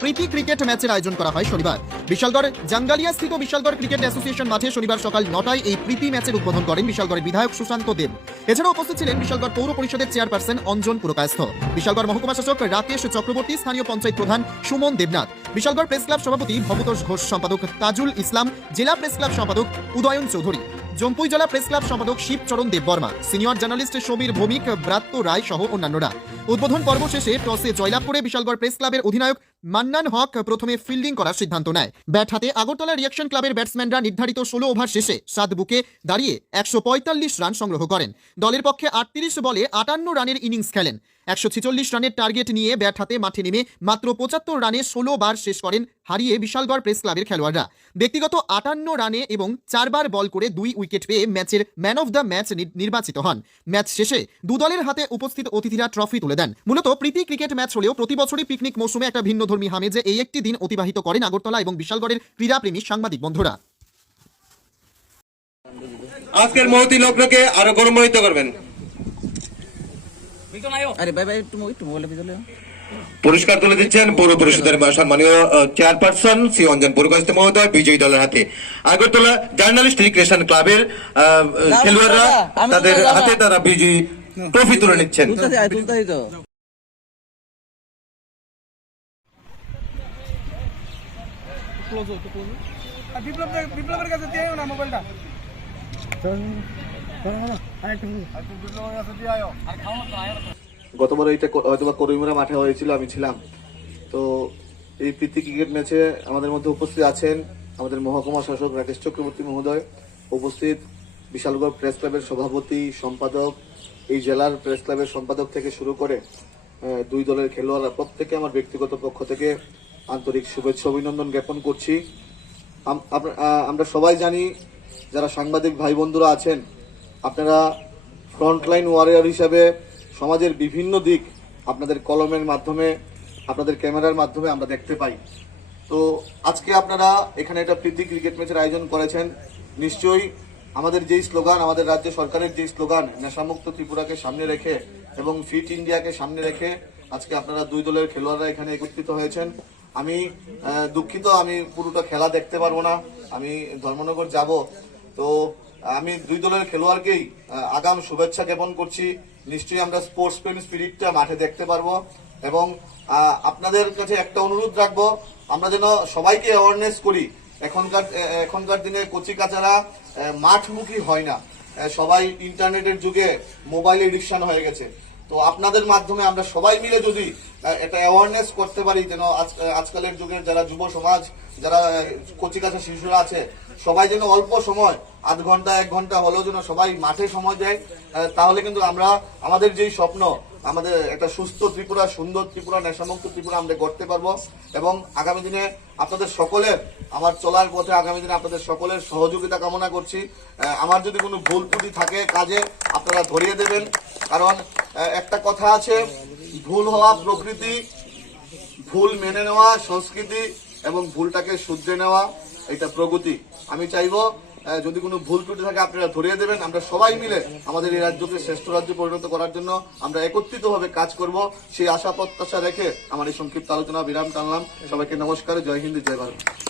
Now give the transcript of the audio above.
প্রীতি cricket ম্যাচের আয়োজন করা হয় শনিবার। বিশালগড় জাঙ্গালিয়া স্থিত বিশালগড় ক্রিকেট অ্যাসোসিয়েশন মাঠে শনিবার সকাল নটায় এই প্রীতি ম্যাচের উদ্বোধন করেন বিশালগড়ের বিধায়ক সুশান্ত দেব। এছাড়াও উপস্থিত ছিলেন বিশালগড় পৌর পরিষদের চেয়ারপারসন অঞ্জন পুরকায়স্থ। বিশালগড় মহকুমা শাসক রাকেশ চক্রবর্তী, স্থানীয় পঞ্চায়েত প্রধান সুমন দেবনাথ। বিশালগড় প্রেস ক্লাব সভাপতি ভবতোষ ঘোষ, সম্পাদক তাজুল ইসলাম, জেলা প্রেস ক্লাব সম্পাদক উদয়ন চৌধুরী। জম্পুই জেলা প্রেস ক্লাব সম্পাদক শিবচরণ দেববর্মা, সিনিয়র জার্নালিস্ট সমীর ভৌমিক, ব্রাত্য রায় সহ অন্যান্যরা। উদ্বোধন পর্ব শেষে টসে জয়লাভ করে বিশালগড় প্রেস ক্লাবের অধিনায়ক মান্নান হক প্রথমে ফিল্ডিং করার সিদ্ধান্ত নেয়। ব্যাট হাতে আগরতলা রিয়াকশন ক্লাবের ব্যাটসম্যানরা নির্ধারিত ষোলো ওভার শেষে সাত বুকে দাঁড়িয়ে একশো পঁয়তাল্লিশ রান সংগ্রহ করেন। দলের পক্ষে আটত্রিশ বলে আটান্ন রানের ইনিংস খেলেন। একশো ছেচল্লিশ রানের টার্গেট নিয়ে ব্যাট হাতে মাঠে নেমে মাত্র পঁচাত্তর রানে ষোলো বার শেষ করেন হারিয়ে বিশালগড় প্রেস ক্লাবের খেলোয়াড়রা। ব্যক্তিগত আটান্ন রানে এবং চারবার বল করে দুই উইকেট পেয়ে ম্যাচের ম্যান অফ দ্য ম্যাচ নির্বাচিত হন। ম্যাচ শেষে দলের হাতে উপস্থিত অতিথিরা ট্রফি তুলে দেন। মূলত প্রীতি ক্রিকেট ম্যাচ হলেও প্রতি বছরই পিকনিক মৌসুমে একটা ভিন্নধর্মী হামেজে এই একটি দিন অতিবাহিত করেন আগরতলা এবং বিশালগড়ের ক্রীড়াপ্রেমী সাংবাদিক বন্ধুরা। আজকের মহতি লগ্নকে আরও গৌরবান্বিত করবেন। আরে ভাই ভাই একটু একটু মোবাইলে ভিতরে পুরস্কার তুলে দিচ্ছেন পৌর পরিষদের সম্মানীয় চেয়ারপারসন শ্রী অঞ্জন পুরকাস্ত মহোদয় বিজয়ী দলের হাতে। আগরতলা জার্নালিস্ট রিক্রিয়েশন ক্লাবের আহ, খেলোয়াড়রা তাদের হাতে তারা বিজয়ী ট্রফি তুলে নিচ্ছেন। বিপ্লবের কাছে দিয়ে না মোবাইলটা। গতবার এইটা ক- হয়তোবা করিমুরা মাঠে হয়েছিল, আমি ছিলাম। তো এই প্রীতি ক্রিকেট ম্যাচে আমাদের মধ্যে উপস্থিত আছেন আমাদের মহকুমা শাসক রাকেশ চক্রবর্তী মহোদয়, উপস্থিত বিশালগড় প্রেস ক্লাবের সভাপতি, সম্পাদক, এই জেলার প্রেস ক্লাবের সম্পাদক থেকে শুরু করে দুই দলের খেলোয়াড়রা, প্রত্যেকে আমার ব্যক্তিগত পক্ষ থেকে আন্তরিক শুভেচ্ছা, অভিনন্দন জ্ঞাপন করছি। আমরা সবাই জানি যারা সাংবাদিক ভাই বন্ধুরা আছেন আপনারা ফ্রন্টলাইন ওয়ারিয়ার হিসাবে সমাজের বিভিন্ন দিক আপনাদের কলমের মাধ্যমে, আপনাদের ক্যামেরার মাধ্যমে আমরা দেখতে পাই। তো আজকে আপনারা এখানে একটা প্রীতি ক্রিকেট ম্যাচের আয়োজন করেছেন। নিশ্চয়ই আমাদের যেই স্লোগান, আমাদের রাজ্য সরকারের যেই স্লোগান, নেশামুক্ত ত্রিপুরাকে সামনে রেখে এবং ফিট ইন্ডিয়াকে সামনে রেখে আজকে আপনারা দুই দলের খেলোয়াড়রা এখানে একত্রিত হয়েছেন। আমি দুঃখিত, আমি পুরোটা খেলা দেখতে পারব না। আমি ধর্মনগর যাব। তো আমি দুই দলের খেলোয়াড়কেই আগাম শুভেচ্ছা জ্ঞাপন করছি। নিশ্চয়ই আমরা স্পোর্টস প্রেম স্পিরিটটা মাঠে দেখতে পারব। এবং আপনাদের কাছে একটা অনুরোধ রাখব আমরা যেন সবাইকে অ্যাওয়ারনেস করি। এখনকার এখনকার দিনে কচি কাচারা মাঠমুখী হয় না। সবাই ইন্টারনেটের যুগে মোবাইল এডিকশন হয়ে গেছে। তো আপনাদের মাধ্যমে আমরা সবাই মিলে যদি এটা অ্যাওয়ারনেস করতে পারি যেন আজ- আজকালের যুগের যারা যুব সমাজ যারা আহ, কচি কাছা শিশুরা আছে সবাই যেন অল্প সময় আধ ঘণ্টা, এক ঘণ্টা হলেও যেন সবাই মাঠে সময় দেয় তাহলে কিন্তু আমরা, আমাদের যেই স্বপ্ন, আমাদের একটা সুস্থ ত্রিপুরা, সুন্দর ত্রিপুরা, নেশামুক্ত ত্রিপুরা আমরা গড়তে পারব। এবং আগামী দিনে আপনাদের সকলের, আমার চলার পথে আগামী দিনে আপনাদের সকলের সহযোগিতা কামনা করছি। আমার যদি কোনো ভুল ত্রুটি থাকে কাজে, আপনারা ধরিয়ে দেবেন। কারণ একটা কথা আছে, ভুল হওয়া প্রকৃতি, ভুল মেনে নেওয়া সংস্কৃতি এবং ভুলটাকে শুধরে নেওয়া, এটা প্রগতি। আমি চাইব যদি কোনো ভুল ত্রুটি থাকে, আপনারা ধরিয়ে দেবেন। আমরা সবাই মিলে আমাদের এই রাজ্যকে শ্রেষ্ঠ রাজ্যে পরিণত করার জন্য আমরা একত্রিতভাবে কাজ করব। সেই আশা, প্রত্যাশা রেখে আমার এই সংক্ষিপ্ত আলোচনা বিরাম টানলাম। সবাইকে নমস্কার। জয় হিন্দ, জয় ভারত।